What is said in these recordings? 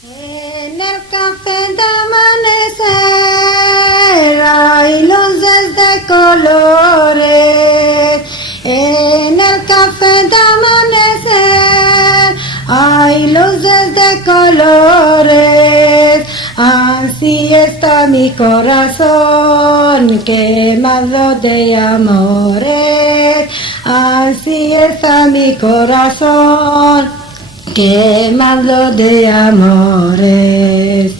En el café de amanecer hay luces de colores. En el café de amanecer hay luces de colores. Así está mi corazón quemado de amores. Así está mi corazón quemado de amores.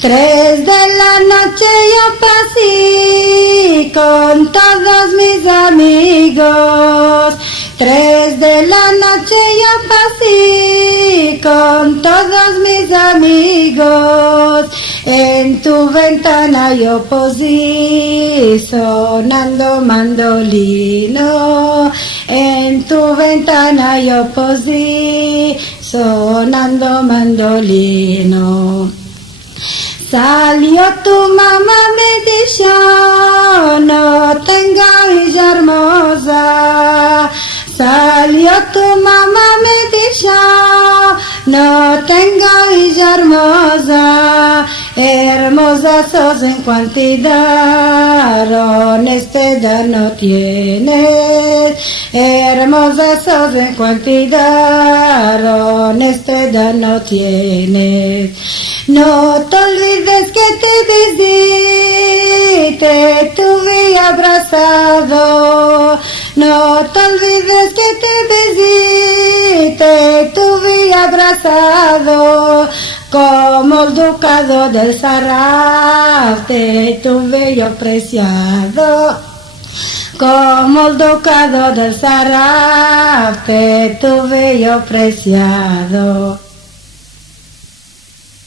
3 de la noche yo pasé con todos mis amigos. 3 de la noche yo pasé con todos mis amigos. En tu ventana yo posé sonando mandolino. En tu ventana yo posé sonando mandolino. Salió tu mamá, me dijo, no tenga hija hermosa. Salió tu mamá, me dijo, no tenga hija hermosa. Hermosa sos en cantidad, honestidad no tienes. Hermosa sos en cantidad, honestidad no tienes. No te olvides que te besé, te tuve abrazado. No te olvides que te besé, te tuve abrazado. Como el ducado del Sarraf te tuve yo preciado. Como el ducado del Sarraf te tuve yo preciado.